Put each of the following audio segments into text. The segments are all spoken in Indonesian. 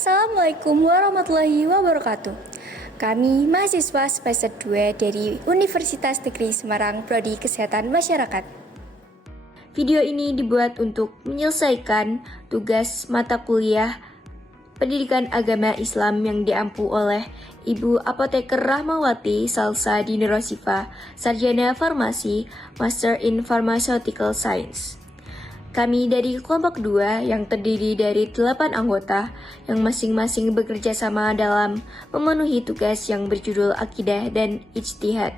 Assalamualaikum warahmatullahi wabarakatuh. Kami mahasiswa semester 2 dari Universitas Negeri Semarang Prodi Kesehatan Masyarakat. Video ini dibuat untuk menyelesaikan tugas mata kuliah Pendidikan Agama Islam yang diampu oleh Ibu Apoteker Rahmawati Salsadi Nurosifa, Sarjana Farmasi, Master in Pharmaceutical Science. Kami dari kelompok 2 yang terdiri dari 8 anggota yang masing-masing bekerja sama dalam memenuhi tugas yang berjudul Akidah dan Ijtihad.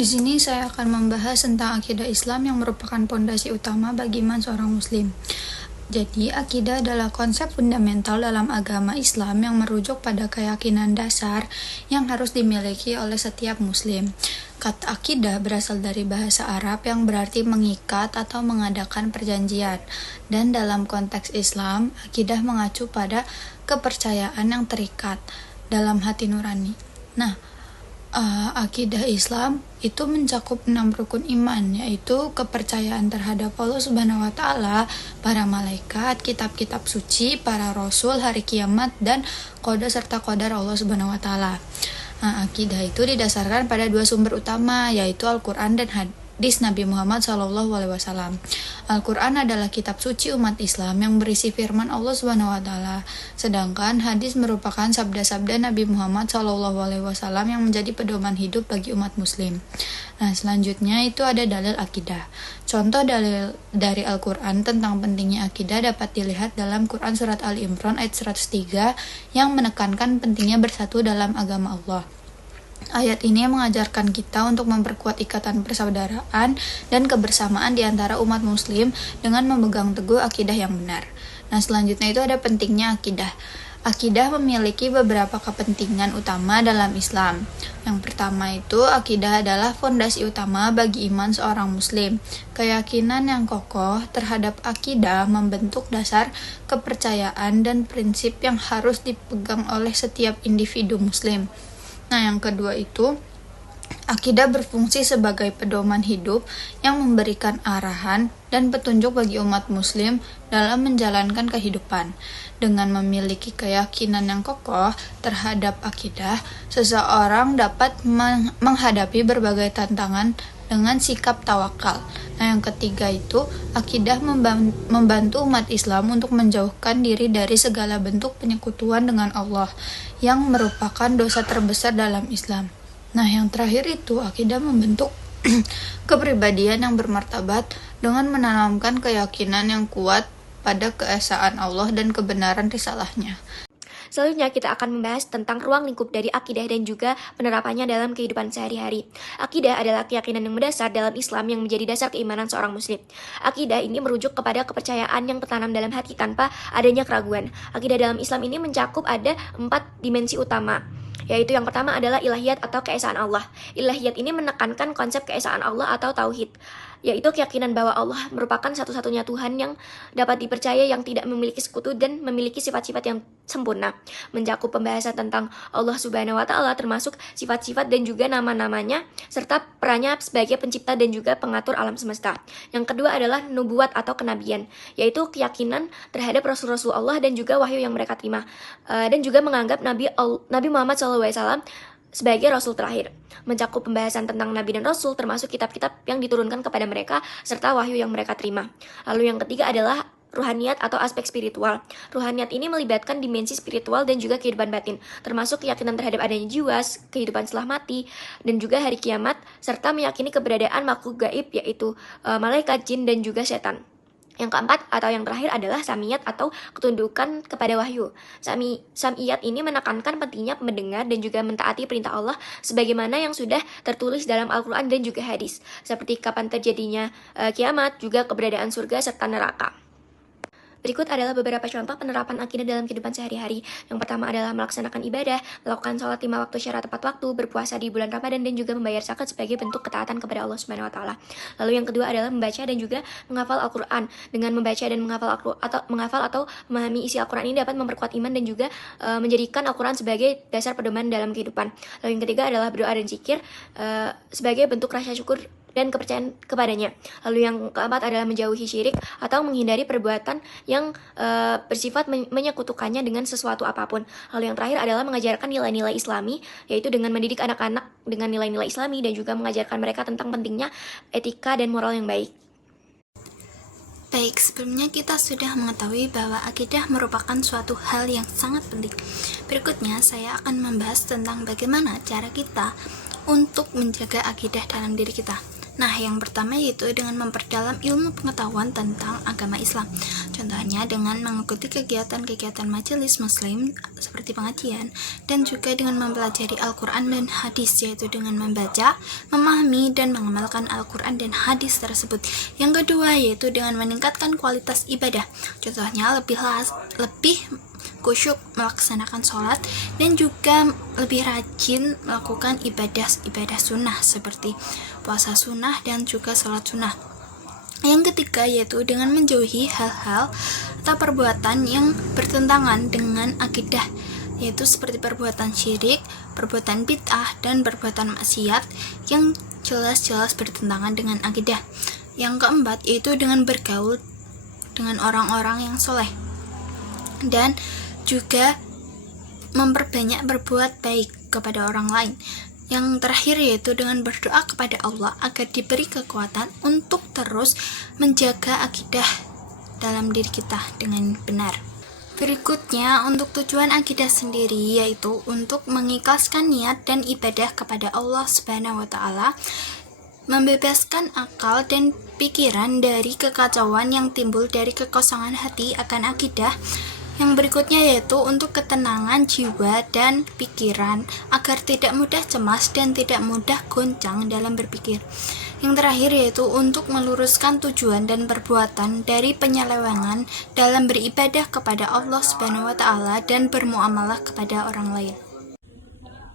Di sini saya akan membahas tentang akidah Islam yang merupakan pondasi utama bagi iman seorang muslim. Jadi, akidah adalah konsep fundamental dalam agama Islam yang merujuk pada keyakinan dasar yang harus dimiliki oleh setiap muslim. Kata akidah berasal dari bahasa Arab yang berarti mengikat atau mengadakan perjanjian. Dan dalam konteks Islam, akidah mengacu pada kepercayaan yang terikat dalam hati nurani. Akidah Islam itu mencakup 6 rukun iman, yaitu kepercayaan terhadap Allah Subhanahu wa Ta'ala, para malaikat, kitab-kitab suci, para rasul, hari kiamat, dan qada serta qadar Allah Subhanahu wa Ta'ala. Akidah itu didasarkan pada 2 sumber utama, yaitu Al-Quran dan hadis Nabi Muhammad SAW. Al-Quran adalah kitab suci umat Islam yang berisi firman Allah Subhanahu wa Ta'ala, sedangkan hadis merupakan sabda-sabda Nabi Muhammad SAW yang menjadi pedoman hidup bagi umat muslim. Selanjutnya itu ada dalil akidah. Contoh dalil dari Al-Quran tentang pentingnya akidah dapat dilihat dalam Quran Surat Ali Imran ayat 103 yang menekankan pentingnya bersatu dalam agama Allah. Ayat ini mengajarkan kita untuk memperkuat ikatan persaudaraan dan kebersamaan di antara umat muslim dengan memegang teguh akidah yang benar. Selanjutnya itu ada pentingnya akidah. Akidah memiliki beberapa kepentingan utama dalam Islam. Yang pertama itu, akidah adalah fondasi utama bagi iman seorang muslim. Keyakinan yang kokoh terhadap akidah membentuk dasar kepercayaan dan prinsip yang harus dipegang oleh setiap individu muslim. Yang kedua itu, akidah berfungsi sebagai pedoman hidup yang memberikan arahan dan petunjuk bagi umat muslim dalam menjalankan kehidupan. Dengan memiliki keyakinan yang kokoh terhadap akidah, seseorang dapat menghadapi berbagai tantangan dengan sikap tawakal. Yang ketiga itu, akidah membantu umat Islam untuk menjauhkan diri dari segala bentuk penyekutuan dengan Allah yang merupakan dosa terbesar dalam Islam. Yang terakhir itu, akidah membentuk kepribadian yang bermartabat dengan menanamkan keyakinan yang kuat pada keesaan Allah dan kebenaran risalahnya. Selanjutnya kita akan membahas tentang ruang lingkup dari akidah dan juga penerapannya dalam kehidupan sehari-hari. Akidah adalah keyakinan yang mendasar dalam Islam yang menjadi dasar keimanan seorang muslim. Akidah ini merujuk kepada kepercayaan yang tertanam dalam hati tanpa adanya keraguan. Akidah dalam Islam ini mencakup ada 4 dimensi utama, yaitu yang pertama adalah ilahiyat atau keesaan Allah. Ilahiyat ini menekankan konsep keesaan Allah atau tauhid, yaitu keyakinan bahwa Allah merupakan satu-satunya Tuhan yang dapat dipercaya, yang tidak memiliki sekutu dan memiliki sifat-sifat yang sempurna. Mencakup pembahasan tentang Allah Subhanahu wa Ta'ala, termasuk sifat-sifat dan juga nama-namanya, serta perannya sebagai pencipta dan juga pengatur alam semesta. Yang kedua adalah nubuat atau kenabian, yaitu keyakinan terhadap Rasul-Rasul Allah dan juga wahyu yang mereka terima, dan juga menganggap Nabi Muhammad SAW sebagai Rasul terakhir. Mencakup pembahasan tentang Nabi dan Rasul, termasuk kitab-kitab yang diturunkan kepada mereka, serta wahyu yang mereka terima. Lalu yang ketiga adalah ruhaniyat atau aspek spiritual. Ruhaniyat ini melibatkan dimensi spiritual dan juga kehidupan batin, termasuk keyakinan terhadap adanya jiwa, kehidupan setelah mati, dan juga hari kiamat, serta meyakini keberadaan makhluk gaib, yaitu malaikat, jin, dan juga setan. Yang keempat atau yang terakhir adalah samiyat atau ketundukan kepada wahyu. Samiyat ini menekankan pentingnya mendengar dan juga mentaati perintah Allah sebagaimana yang sudah tertulis dalam Al-Quran dan juga hadis, seperti kapan terjadinya kiamat, juga keberadaan surga serta neraka. Berikut adalah beberapa contoh penerapan akidah dalam kehidupan sehari-hari. Yang pertama adalah melaksanakan ibadah, melakukan sholat 5 waktu secara tepat waktu, berpuasa di bulan Ramadan, dan juga membayar zakat sebagai bentuk ketaatan kepada Allah Subhanahu wa taala. Lalu yang kedua adalah membaca dan juga menghafal Al-Qur'an. Dengan membaca dan menghafal atau memahami isi Al-Qur'an ini dapat memperkuat iman dan juga menjadikan Al-Qur'an sebagai dasar pedoman dalam kehidupan. Lalu yang ketiga adalah berdoa dan zikir sebagai bentuk rasa syukur dan kepercayaan kepadanya. Lalu yang keempat adalah menjauhi syirik atau menghindari perbuatan yang bersifat menyekutukannya dengan sesuatu apapun. Lalu yang terakhir adalah mengajarkan nilai-nilai Islami, yaitu dengan mendidik anak-anak dengan nilai-nilai Islami dan juga mengajarkan mereka tentang pentingnya etika dan moral yang baik. Baik, sebelumnya kita sudah mengetahui bahwa akidah merupakan suatu hal yang sangat penting. Berikutnya, saya akan membahas tentang bagaimana cara kita untuk menjaga akidah dalam diri kita. Nah, yang pertama yaitu dengan memperdalam ilmu pengetahuan tentang agama Islam. Contohnya dengan mengikuti kegiatan-kegiatan majelis muslim seperti pengajian, dan juga dengan mempelajari Al-Quran dan hadis, yaitu dengan membaca, memahami, dan mengamalkan Al-Quran dan hadis tersebut. Yang kedua yaitu dengan meningkatkan kualitas ibadah. Contohnya lebih khusyuk melaksanakan sholat, dan juga lebih rajin melakukan ibadah sunnah seperti puasa sunnah dan juga sholat sunnah. Yang ketiga yaitu dengan menjauhi hal-hal atau perbuatan yang bertentangan dengan akidah, yaitu seperti perbuatan syirik, perbuatan bid'ah, dan perbuatan maksiat yang jelas-jelas bertentangan dengan akidah. Yang keempat yaitu dengan bergaul dengan orang-orang yang soleh, dan juga memperbanyak berbuat baik kepada orang lain. Yang terakhir yaitu dengan berdoa kepada Allah agar diberi kekuatan untuk terus menjaga akidah dalam diri kita dengan benar. Berikutnya, untuk tujuan akidah sendiri yaitu untuk mengikhlaskan niat dan ibadah kepada Allah Subhanahu wa taala, membebaskan akal dan pikiran dari kekacauan yang timbul dari kekosongan hati akan akidah. Yang berikutnya yaitu untuk ketenangan jiwa dan pikiran agar tidak mudah cemas dan tidak mudah goncang dalam berpikir. Yang terakhir yaitu untuk meluruskan tujuan dan perbuatan dari penyelewengan dalam beribadah kepada Allah Subhanahu wa taala dan bermuamalah kepada orang lain.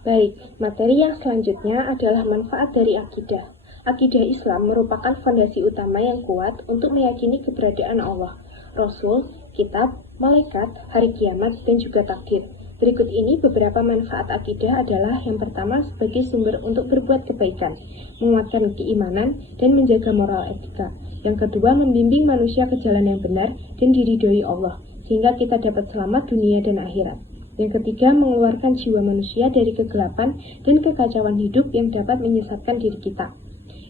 Baik, materi yang selanjutnya adalah manfaat dari akidah. Akidah Islam merupakan fondasi utama yang kuat untuk meyakini keberadaan Allah, Rasul, kitab, malaikat, hari kiamat, dan juga takdir. Berikut ini beberapa manfaat akidah adalah yang pertama sebagai sumber untuk berbuat kebaikan, menguatkan keimanan, dan menjaga moral etika. Yang kedua, membimbing manusia ke jalan yang benar dan diridhoi Allah, sehingga kita dapat selamat dunia dan akhirat. Yang ketiga, mengeluarkan jiwa manusia dari kegelapan dan kekacauan hidup yang dapat menyesatkan diri kita.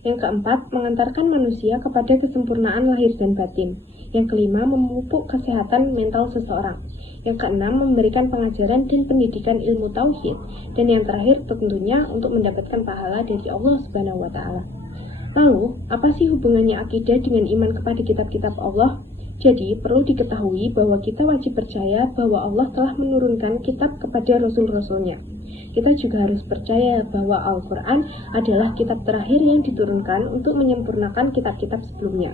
Yang keempat, mengantarkan manusia kepada kesempurnaan lahir dan batin. Yang kelima, memupuk kesehatan mental seseorang. Yang keenam, memberikan pengajaran dan pendidikan ilmu tauhid. Dan yang terakhir tentunya untuk mendapatkan pahala dari Allah Subhanahu wa taala. Lalu, apa sih hubungannya akidah dengan iman kepada kitab-kitab Allah? Jadi, perlu diketahui bahwa kita wajib percaya bahwa Allah telah menurunkan kitab kepada rasul-rasulnya. Kita juga harus percaya bahwa Al-Quran adalah kitab terakhir yang diturunkan untuk menyempurnakan kitab-kitab sebelumnya.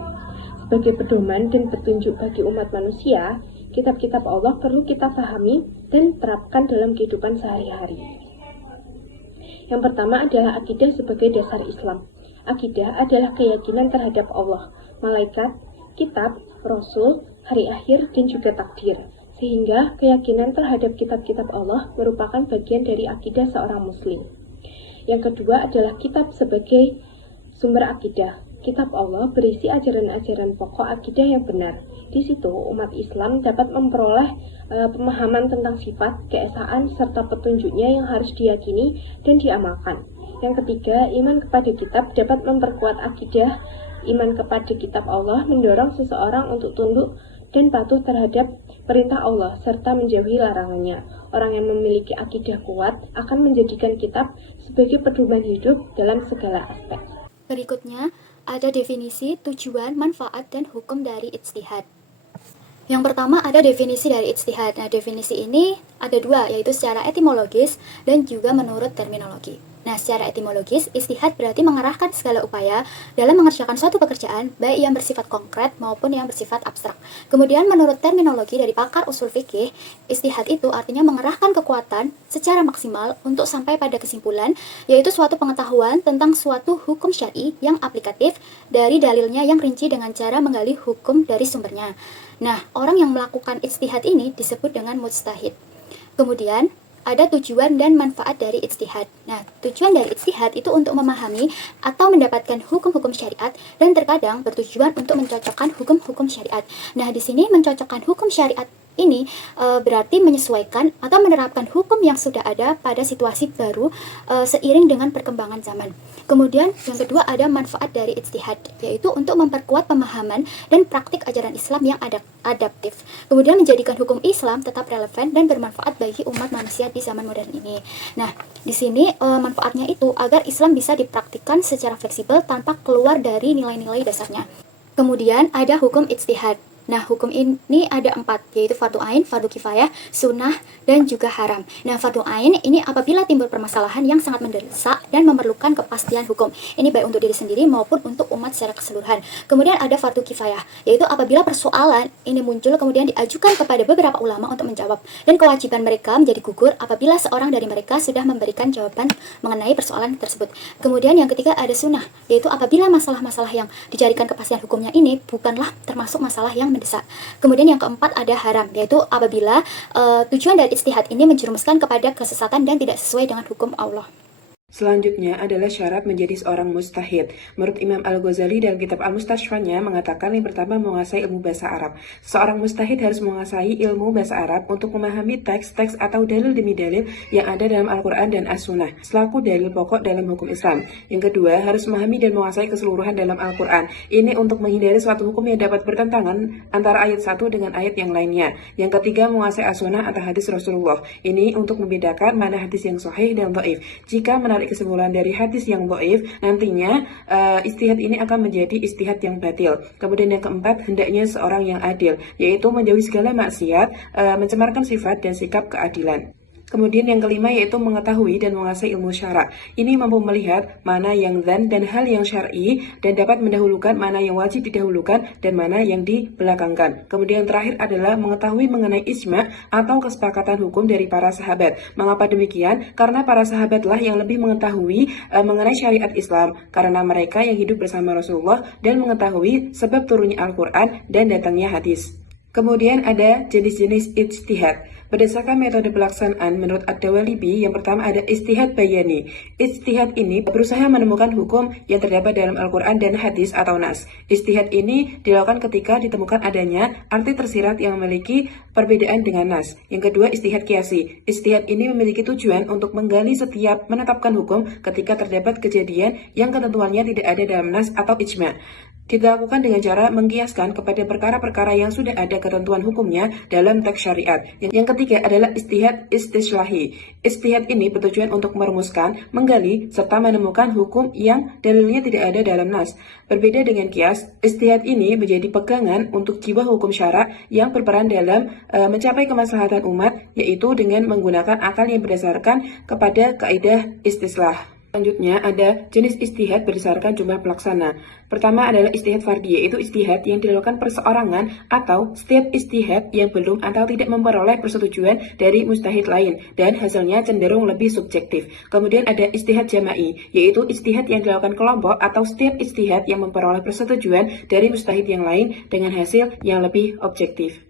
Sebagai pedoman dan petunjuk bagi umat manusia, kitab-kitab Allah perlu kita pahami dan terapkan dalam kehidupan sehari-hari. Yang pertama adalah akidah sebagai dasar Islam. Akidah adalah keyakinan terhadap Allah, malaikat, kitab, rasul, hari akhir, dan juga takdir. Sehingga keyakinan terhadap kitab-kitab Allah merupakan bagian dari akidah seorang muslim. Yang kedua adalah kitab sebagai sumber akidah. Kitab Allah berisi ajaran-ajaran pokok akidah yang benar. Di situ umat Islam dapat memperoleh pemahaman tentang sifat, keesaan, serta petunjuknya yang harus diyakini dan diamalkan. Yang ketiga, iman kepada kitab dapat memperkuat akidah. Iman kepada kitab Allah mendorong seseorang untuk tunduk dan patuh terhadap perintah Allah serta menjauhi larangannya. Orang yang memiliki akidah kuat akan menjadikan kitab sebagai pedoman hidup dalam segala aspek. Berikutnya, ada definisi, tujuan, manfaat, dan hukum dari ijtihad. Yang pertama ada definisi dari ijtihad. Nah, definisi ini ada dua, yaitu secara etimologis dan juga menurut terminologi. Nah, secara etimologis, ijtihad berarti mengerahkan segala upaya dalam mengerjakan suatu pekerjaan, baik yang bersifat konkret maupun yang bersifat abstrak. Kemudian, menurut terminologi dari pakar usul fikih, ijtihad itu artinya mengerahkan kekuatan secara maksimal untuk sampai pada kesimpulan, yaitu suatu pengetahuan tentang suatu hukum syar'i yang aplikatif dari dalilnya yang rinci dengan cara menggali hukum dari sumbernya. Nah, orang yang melakukan ijtihad ini disebut dengan mujtahid. Kemudian, ada tujuan dan manfaat dari ijtihad. Nah, tujuan dari ijtihad itu untuk memahami atau mendapatkan hukum-hukum syariat dan terkadang bertujuan untuk mencocokkan hukum-hukum syariat. Nah, di sini mencocokkan hukum syariat ini berarti menyesuaikan atau menerapkan hukum yang sudah ada pada situasi baru seiring dengan perkembangan zaman. Kemudian yang kedua ada manfaat dari ijtihad, yaitu untuk memperkuat pemahaman dan praktik ajaran Islam yang adaptif. Kemudian menjadikan hukum Islam tetap relevan dan bermanfaat bagi umat manusia di zaman modern ini. Nah, di sini manfaatnya itu agar Islam bisa dipraktikkan secara fleksibel tanpa keluar dari nilai-nilai dasarnya. Kemudian ada hukum ijtihad. Nah, hukum ini ada 4, yaitu fardu ain, fardu kifayah, sunnah, dan juga haram. Nah, fardu ain ini apabila timbul permasalahan yang sangat mendesak dan memerlukan kepastian hukum. Ini baik untuk diri sendiri maupun untuk umat secara keseluruhan. Kemudian ada fardu kifayah, yaitu apabila persoalan ini muncul kemudian diajukan kepada beberapa ulama untuk menjawab. Dan kewajiban mereka menjadi gugur apabila seorang dari mereka sudah memberikan jawaban mengenai persoalan tersebut. Kemudian yang ketiga ada sunnah, yaitu apabila masalah-masalah yang dicarikan kepastian hukumnya ini bukanlah termasuk masalah yang mendesak. Kemudian yang keempat ada haram, yaitu apabila tujuan dari ijtihad ini menjerumuskan kepada kesesatan dan tidak sesuai dengan hukum Allah. Selanjutnya adalah syarat menjadi seorang mujtahid. Menurut Imam Al-Ghazali dalam kitab Al-Mustashfanya mengatakan yang pertama menguasai ilmu bahasa Arab. Seorang mujtahid harus menguasai ilmu bahasa Arab untuk memahami teks-teks atau dalil demi dalil yang ada dalam Al-Quran dan As-Sunnah selaku dalil pokok dalam hukum Islam. Yang kedua, harus memahami dan menguasai keseluruhan dalam Al-Quran. Ini untuk menghindari suatu hukum yang dapat bertentangan antara ayat satu dengan ayat yang lainnya. Yang ketiga, menguasai As-Sunnah atau hadis Rasulullah. Ini untuk membedakan mana hadis yang sahih dan dhaif. Jika kesimpulan dari hadis yang dhaif, nantinya ijtihad ini akan menjadi ijtihad yang batil. Kemudian yang keempat, hendaknya seorang yang adil, yaitu menjauhi segala maksiat, mencemarkan sifat dan sikap keadilan. Kemudian yang kelima yaitu mengetahui dan menguasai ilmu syara. Ini mampu melihat mana yang dzan dan hal yang syar'i dan dapat mendahulukan mana yang wajib didahulukan dan mana yang dibelakangkan. Kemudian yang terakhir adalah mengetahui mengenai ijma' atau kesepakatan hukum dari para sahabat. Mengapa demikian? Karena para sahabatlah yang lebih mengetahui mengenai syariat Islam, karena mereka yang hidup bersama Rasulullah dan mengetahui sebab turunnya Al-Quran dan datangnya hadis. Kemudian ada jenis-jenis ijtihad. Berdasarkan metode pelaksanaan menurut Ad-Dawalibi, yang pertama ada ijtihad bayani. Ijtihad ini berusaha menemukan hukum yang terdapat dalam Al-Quran dan hadis atau nas. Ijtihad ini dilakukan ketika ditemukan adanya arti tersirat yang memiliki perbedaan dengan nas. Yang kedua, ijtihad qiyasi. Ijtihad ini memiliki tujuan untuk menggali setiap menetapkan hukum ketika terdapat kejadian yang ketentuannya tidak ada dalam nas atau ijma'. Dilakukan dengan cara mengkiaskan kepada perkara-perkara yang sudah ada ketentuan hukumnya dalam teks syariat. Yang ketiga adalah ijtihad istislahi. Ijtihad ini bertujuan untuk merumuskan, menggali, serta menemukan hukum yang dalilnya tidak ada dalam nas. Berbeda dengan kias, ijtihad ini menjadi pegangan untuk jiwa hukum syara yang berperan dalam mencapai kemaslahatan umat, yaitu dengan menggunakan akal yang berdasarkan kepada kaidah istislah. Selanjutnya ada jenis ijtihad berdasarkan jumlah pelaksana. Pertama adalah ijtihad fardhi, yaitu ijtihad yang dilakukan perseorangan atau setiap ijtihad yang belum atau tidak memperoleh persetujuan dari mujtahid lain dan hasilnya cenderung lebih subjektif. Kemudian ada ijtihad jama'i, yaitu ijtihad yang dilakukan kelompok atau setiap ijtihad yang memperoleh persetujuan dari mujtahid yang lain dengan hasil yang lebih objektif.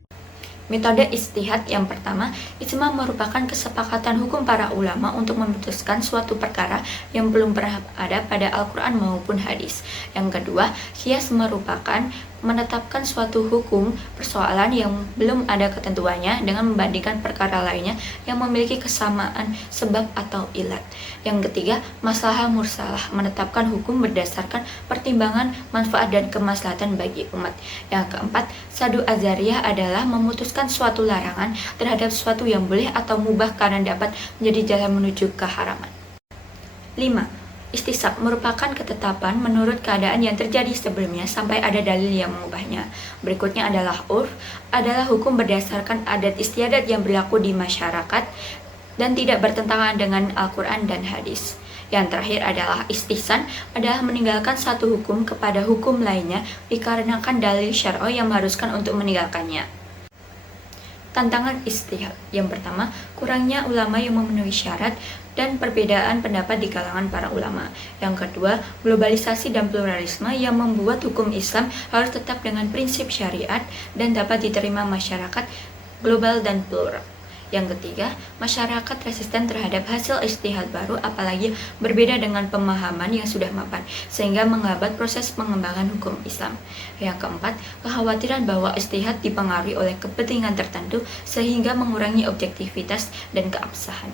Metode ijtihad yang pertama, ijma' merupakan kesepakatan hukum para ulama untuk memutuskan suatu perkara yang belum pernah ada pada Al-Quran maupun hadis. Yang kedua, qiyas merupakan menetapkan suatu hukum persoalan yang belum ada ketentuannya dengan membandingkan perkara lainnya yang memiliki kesamaan sebab atau ilat. Yang ketiga, maslahah mursalah, menetapkan hukum berdasarkan pertimbangan manfaat dan kemaslahatan bagi umat. Yang keempat, sadu azariyah adalah memutuskan suatu larangan terhadap sesuatu yang boleh atau mubah karena dapat menjadi jalan menuju keharaman. 5. Istisab merupakan ketetapan menurut keadaan yang terjadi sebelumnya sampai ada dalil yang mengubahnya. Berikutnya adalah urf, adalah hukum berdasarkan adat istiadat yang berlaku di masyarakat dan tidak bertentangan dengan Al-Quran dan hadis. Yang terakhir adalah istihsan, adalah meninggalkan satu hukum kepada hukum lainnya dikarenakan dalil syar'i yang mengharuskan untuk meninggalkannya. Tantangan istihad. Yang pertama, kurangnya ulama yang memenuhi syarat dan perbedaan pendapat di kalangan para ulama. Yang kedua, globalisasi dan pluralisme yang membuat hukum Islam harus tetap dengan prinsip syariat dan dapat diterima masyarakat global dan plural. Yang ketiga, masyarakat resisten terhadap hasil ijtihad baru apalagi berbeda dengan pemahaman yang sudah mapan, sehingga menghambat proses pengembangan hukum Islam. Yang keempat, kekhawatiran bahwa ijtihad dipengaruhi oleh kepentingan tertentu sehingga mengurangi objektivitas dan keabsahan.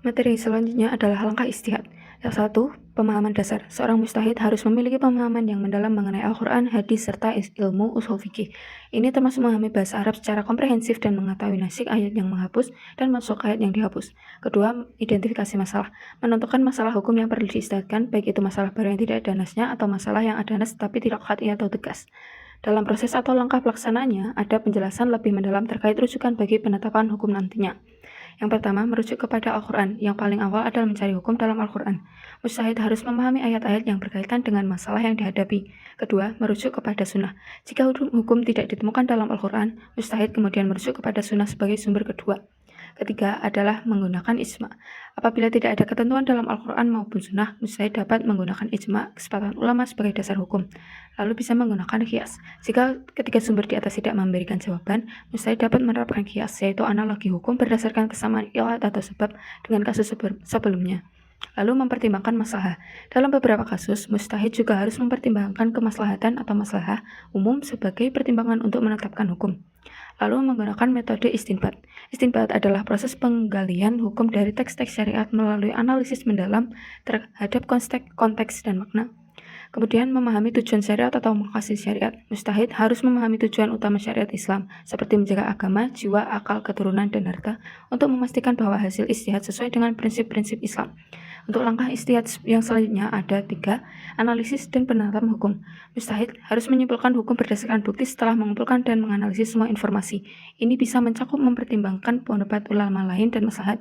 Materi selanjutnya adalah langkah ijtihad. Yang satu, pemahaman dasar. Seorang mujtahid harus memiliki pemahaman yang mendalam mengenai Al-Quran, hadis, serta ilmu ushul fikih. Ini termasuk memahami bahasa Arab secara komprehensif dan mengetahui nasik ayat yang menghapus dan maksud ayat yang dihapus. Kedua, identifikasi masalah. Menentukan masalah hukum yang perlu diistihadkan, baik itu masalah baru yang tidak ada nasnya atau masalah yang ada nas tapi tidak qat'i atau tegas. Dalam proses atau langkah pelaksanaannya, ada penjelasan lebih mendalam terkait rujukan bagi penetapan hukum nantinya. Yang pertama, merujuk kepada Al-Quran. Yang paling awal adalah mencari hukum dalam Al-Quran. Mujtahid harus memahami ayat-ayat yang berkaitan dengan masalah yang dihadapi. Kedua, merujuk kepada sunnah. Jika hukum tidak ditemukan dalam Al-Quran, mujtahid kemudian merujuk kepada sunnah sebagai sumber kedua. Ketiga adalah menggunakan ijma. Apabila tidak ada ketentuan dalam Al-Quran maupun sunnah, mujtahid dapat menggunakan ijma, kesepakatan ulama sebagai dasar hukum. Lalu bisa menggunakan qiyas. Jika ketiga sumber di atas tidak memberikan jawaban, mujtahid dapat menerapkan qiyas, yaitu analogi hukum berdasarkan kesamaan ilat atau sebab dengan kasus sebelumnya. Lalu mempertimbangkan maslahah. Dalam beberapa kasus, mujtahid juga harus mempertimbangkan kemaslahatan atau maslahah umum sebagai pertimbangan untuk menetapkan hukum. Lalu menggunakan metode istinbat. Istinbat adalah proses penggalian hukum dari teks-teks syariat melalui analisis mendalam terhadap konteks dan makna. Kemudian memahami tujuan syariat atau maqasid syariat. Mujtahid harus memahami tujuan utama syariat Islam, seperti menjaga agama, jiwa, akal, keturunan, dan harta, untuk memastikan bahwa hasil ijtihad sesuai dengan prinsip-prinsip Islam. Untuk langkah ijtihad yang selanjutnya ada 3, analisis dan penetapan hukum. Mujtahid harus menyimpulkan hukum berdasarkan bukti setelah mengumpulkan dan menganalisis semua informasi. Ini bisa mencakup mempertimbangkan pendapat ulama lain dan maslahat.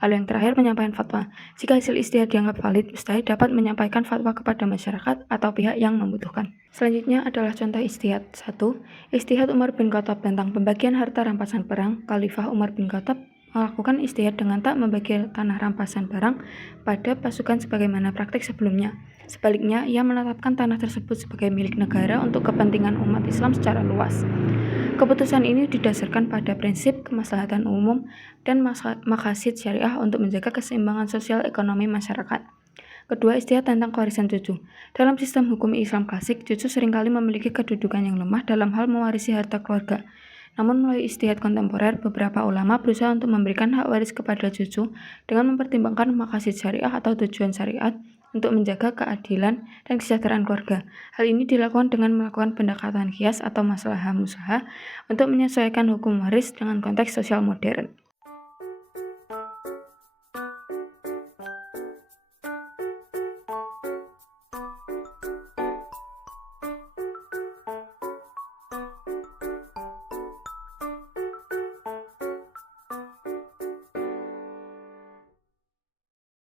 Lalu yang terakhir, penyampaian fatwa. Jika hasil ijtihad dianggap valid, mujtahid dapat menyampaikan fatwa kepada masyarakat atau pihak yang membutuhkan. Selanjutnya adalah contoh ijtihad. 1. Ijtihad Umar bin Khattab tentang pembagian harta rampasan perang. Khalifah Umar bin Khattab melakukan ijtihad dengan tak membagi tanah rampasan barang pada pasukan sebagaimana praktik sebelumnya. Sebaliknya, ia menetapkan tanah tersebut sebagai milik negara untuk kepentingan umat Islam secara luas. Keputusan ini didasarkan pada prinsip kemaslahatan umum dan maqasid syariah untuk menjaga keseimbangan sosial ekonomi masyarakat. Kedua, ijtihad tentang warisan cucu. Dalam sistem hukum Islam klasik, cucu seringkali memiliki kedudukan yang lemah dalam hal mewarisi harta keluarga. Namun melalui ijtihad kontemporer, beberapa ulama berusaha untuk memberikan hak waris kepada cucu dengan mempertimbangkan maqasid syariah atau tujuan syariat untuk menjaga keadilan dan kesejahteraan keluarga. Hal ini dilakukan dengan melakukan pendekatan qiyas atau maslahah muslahah untuk menyesuaikan hukum waris dengan konteks sosial modern.